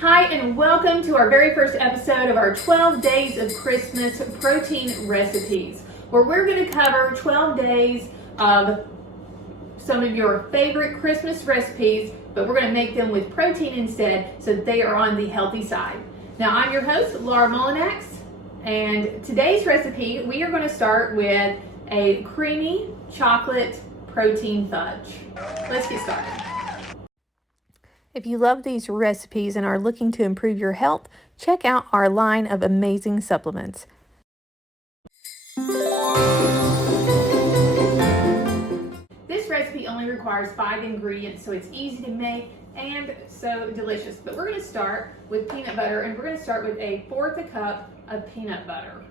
Hi, and welcome to our very first episode of our 12 Days of Christmas Protein Recipes, where we're going to cover 12 days of some of your favorite Christmas recipes, but we're going to make them with protein instead so that they are on the healthy side. Now, I'm your host, Laura Mullinax, and today's recipe, we are going to start with a creamy chocolate protein fudge. Let's get started. If you love these recipes and are looking to improve your health, check out our line of amazing supplements. This recipe only requires 5 ingredients, so it's easy to make and so delicious. But we're going to start with peanut butter, and we're going to start with 1/4 cup of peanut butter.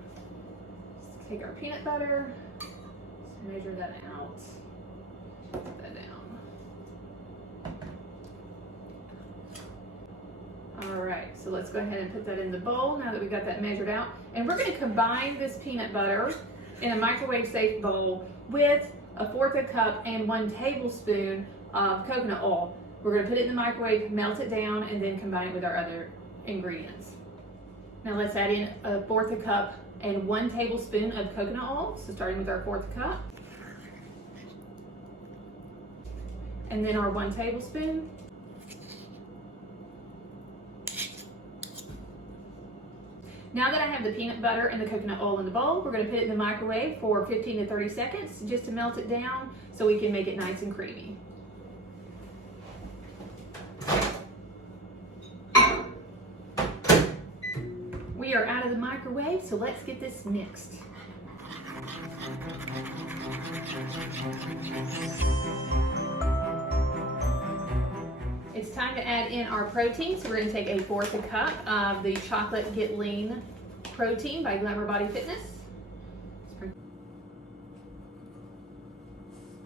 Let's take our peanut butter, let's measure that out, put that down. All right, so let's go ahead and put that in the bowl now that we got that measured out. And we're going to combine this peanut butter in a microwave safe bowl with 1/4 cup and 1 tablespoon of coconut oil. We're going to put it in the microwave, melt it down, and then combine it with our other ingredients. Now let's add in 1/4 cup and 1 tablespoon of coconut oil. So starting with our 1/4 cup. And then our 1 tablespoon. Now that I have the peanut butter and the coconut oil in the bowl, we're going to put it in the microwave for 15 to 30 seconds just to melt it down so we can make it nice and creamy. We are out of the microwave, so let's get this mixed. It's time to add in our protein, so we're going to take 1/4 cup of the Chocolate Get Lean protein by Glamour Body Fitness.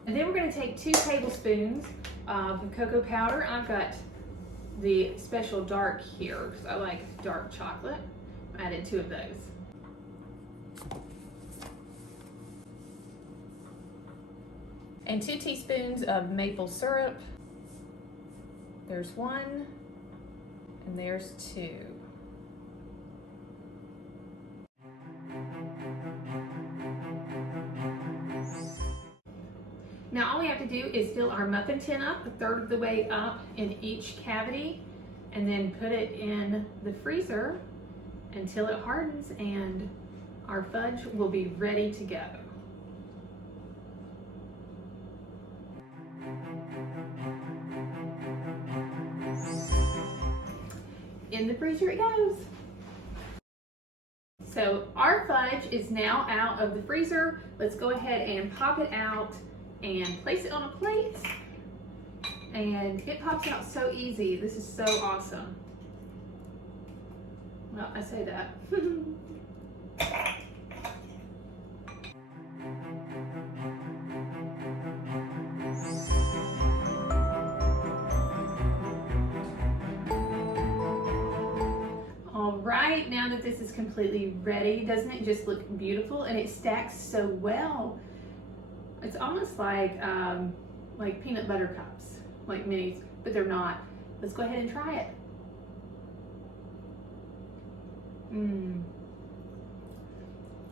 And then we're going to take 2 tablespoons of cocoa powder. I've got the special dark here because I like dark chocolate. I added 2 of those. And 2 teaspoons of maple syrup. There's 1, and there's 2. Now all we have to do is fill our muffin tin up 1/3 of the way up in each cavity, and then put it in the freezer until it hardens, and our fudge will be ready to go. In the freezer it goes. So our fudge is now out of the freezer. Let's go ahead and pop it out and place it on a plate. And it pops out so easy. This is so awesome. Well, I say that. Right, now that this is completely ready, doesn't it just look beautiful? And it stacks so well. It's almost like peanut butter cups, like minis, but they're not. Let's go ahead and try it.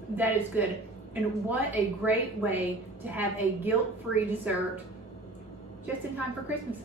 That is good. And what a great way to have a guilt-free dessert just in time for Christmas.